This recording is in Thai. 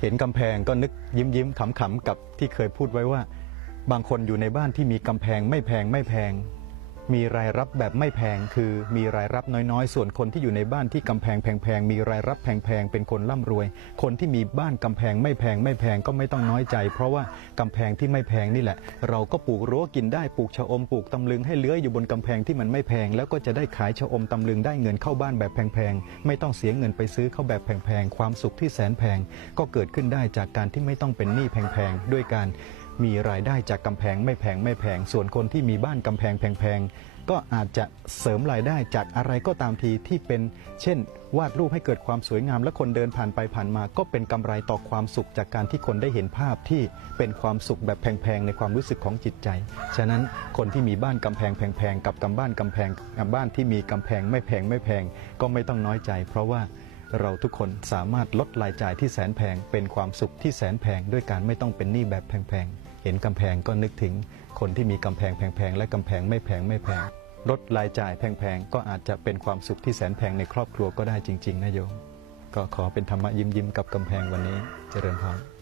เห็นกำแพงก็นึกยิ้มยิ้มขำขำๆกับที่เคยพูดไว้ว่า บางคนอยู่ในบ้านที่มีกำแพงไม่แพงไม่แพง มีรายรับแบบไม่แพงคือมีรายรับน้อยๆ ส่วนคนที่อยู่ในบ้านที่กำแพงแพงๆมีรายรับแพงๆเป็นคนร่ำรวย คนที่มีบ้านกำแพงไม่แพงไม่แพงก็ไม่ต้องน้อยใจ เพราะว่ากำแพงที่ไม่แพงนี่แหละ เราก็ปลูกรั้วกินได้ปลูกชะอมปลูกตำลึงให้เลื้อยอยู่บนกำแพงที่มันไม่แพง แล้วก็จะได้ขายชะอมตำลึงได้เงินเข้าบ้านแบบแพงๆไม่ต้องเสียเงินไปซื้อเข้าแบบแพงๆความสุขที่แสนแพงก็เกิดขึ้นได้จากการที่ไม่ต้องเป็นหนี้แพงๆด้วยการ มีรายได้จากกำแพงไม่แพงไม่แพง ส่วนคนที่มีบ้านกำแพงแพงๆ ก็อาจจะเสริมรายได้จากอะไรก็ตามทีที่เป็น เช่น วาดรูปให้เกิดความสวยงามและคนเดินผ่านไปผ่านมา ก็เป็นกำไรต่อความสุขจากการที่คนได้เห็นภาพที่เป็นความสุขแบบแพงๆในความรู้สึกของจิตใจ ฉะนั้นคนที่มีบ้านกำแพงแพงๆกับกำบ้านกำแพงกับบ้านที่มีกำแพงไม่แพงไม่แพงก็ไม่ต้องน้อยใจ เพราะว่า เราทุกคนสามารถลดรายจ่ายที่แสนแพง เป็นความสุขที่แสนแพง ด้วยการไม่ต้องเป็นหนี้แบบแพงๆ เห็นกำแพงก็นึกถึง คนที่มีกำแพงแพงๆ และกำแพงไม่แพงไม่แพง ลดรายจ่ายแพงๆ ก็อาจจะเป็นความสุขที่แสนแพงในครอบครัวก็ได้จริง ๆนะโยม ก็ขอเป็นธรรมะยิ้มๆ กับกำแพงวันนี้เจริญพร